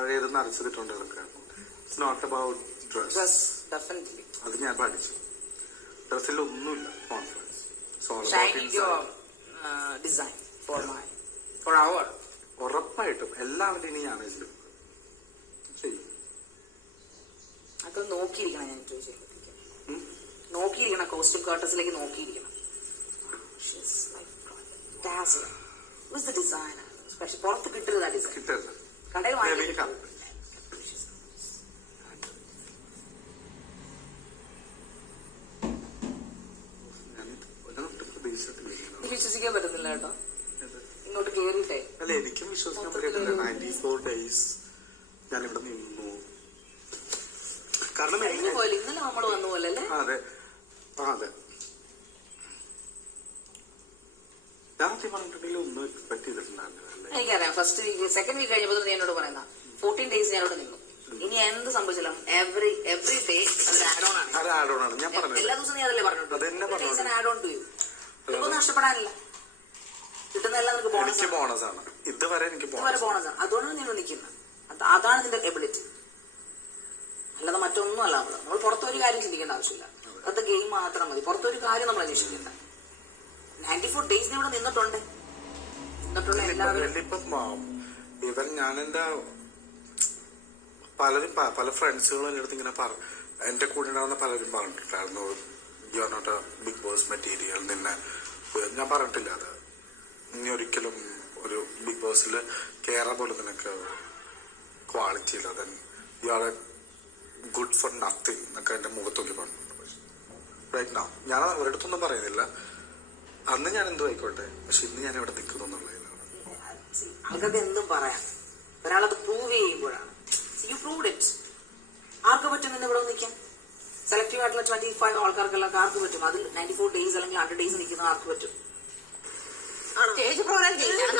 പഴയത് നരച്ചിട്ടുണ്ട് ഇതൊക്കെ it's not about dress അത് ഞാൻ പഠിച്ചു. ഡ്രസ്സിൽ ഒന്നുമില്ല കോൺഫിഡൻസ് അവർ ഉറപ്പായിട്ടും എല്ലാവരുടെയും ഇനി ഞാൻ ചെയ്യും അതൊക്കെ നോക്കിയിരിക്കണം ഞാൻ. നോക്കിയിരിക്കണം കോസ്റ്റ്യൂം കർട്ടസിലേക്ക് നോക്കിയിരിക്കണം. ഡിസൈനർ പക്ഷെ പുറത്ത് കിട്ടരുത് ആ ഡിസൈൻ കിട്ടരുത് വിശ്വസിക്കാൻ പറ്റുന്നില്ല കേട്ടോ. ഇങ്ങോട്ട് അല്ല എനിക്കും വിശ്വസിക്കാൻ പറ്റുന്നില്ല നയന്റി ഫോർ ഡേയ്സ് ഞാൻ ഇവിടെ നിന്നു. കാരണം ഇന്നലെ നമ്മൾ വന്ന പോലെ അല്ലേ? അതെ അതെ. ഞാൻ സത്യം പറഞ്ഞിട്ടുണ്ടെങ്കിൽ ഒന്നും എക്സ്പെക്ട് ചെയ്തിട്ടുണ്ടായിരുന്നില്ല അല്ലേ? എനിക്കറിയാം. ഫസ്റ്റ് വീക്ക് സെക്കൻഡ് വീക്ക് കഴിഞ്ഞപ്പോൾ നീ എന്നോട് പറയുന്ന ഫോർട്ടീൻ ഡേയ്സ് ഞാൻ അവിടെ നിന്നു. ഇനി എന്ത് സംഭവിച്ചാലും എവറി എവറി ഡേ അത് ആഡ് ഓൺ ആണ്. അത് ആഡ് ഓൺ ആണ്. ഞാൻ എല്ലാ ദിവസവും നീ അതല്ലേ. പറഞ്ഞിട്ടുണ്ട് ആഡ് ഓൺ ടു യു ഇതൊന്നും നഷ്ടപ്പെടാനില്ല. കിട്ടുന്ന എല്ലാം നിനക്ക് ബോണസ് ബോണസ് ആണ്. ഇതുവരെ എനിക്ക് ഇതുവരെ ബോണസ് ആണ്. അതുകൊണ്ടാണ് നീ നിൽക്കുന്നത് അത് അതാണ് നിന്റെ എബിലിറ്റി അല്ലാതെ മറ്റൊന്നും അല്ല നമ്മൾ നമ്മൾ പുറത്തൊരു കാര്യം ചിന്തിക്കേണ്ട ആവശ്യമില്ല. അത് ഗെയിം മാത്രം മതി. പുറത്തൊരു കാര്യം നമ്മൾ അന്വേഷിക്കുന്നത് നയന്റി ഫോർ ഡേയ്സ് ഇവിടെ നിന്നിട്ടുണ്ട്. നിന്നിട്ടുള്ള എല്ലാവരും. ഇവൻ ഞാൻ എന്റെ പലരും പല ഫ്രണ്ട്സുകളും എന്റെ അടുത്ത് ഇങ്ങനെ പറഞ്ഞു എന്റെ കൂടെ ഉണ്ടാവുന്ന പലരും പറഞ്ഞിട്ടുണ്ടായിരുന്നു. You are not a big boss material നിന്നെ. ഞാൻ പറഞ്ഞിട്ടില്ല അത്. നീ ഒരിക്കലും ഒരു ബിഗ് ബോസിൽ കയറാൻ പോലും നിനക്ക് ക്വാളിറ്റി ഇല്ല. Then you are a good for nothing എന്നൊക്കെ എന്റെ മുഖത്തൊക്കെ പറഞ്ഞിട്ടുണ്ട്. റൈറ്റ് നൗ ഞാൻ അവരുടെ അടുത്തൊന്നും പറയുന്നില്ല. അന്ന് ഞാൻ എന്തു ആയിക്കോട്ടെ. പക്ഷെ ഇന്ന് ഞാൻ ഇവിടെ നിൽക്കുന്നു എന്നുള്ളത് ആൾക്കൊക്കെ എന്തും പറയാം. ഒരാളത് പ്രൂവ് ചെയ്യുമ്പോഴാണ്. യു പ്രൂവ്ഡ് ഇറ്റ് ആർക്ക് പറ്റും ഇന്ന് ഇവിടെ നിൽക്കാൻ സെലക്റ്റീവ് ആയിട്ടുള്ള ട്വന്റി ഫൈവ് ആൾക്കാർക്കെല്ലാം ആർക്ക് പറ്റും? അതിൽ നയന്റി ഫോർ ഡേയ്സ് അല്ലെങ്കിൽ ഹൺഡ്രഡ് ഡേയ്സ് നിൽക്കുന്ന ആർക്ക് പറ്റും? സ്റ്റേജ് പ്രോഗ്രാം ചെയ്യില്ല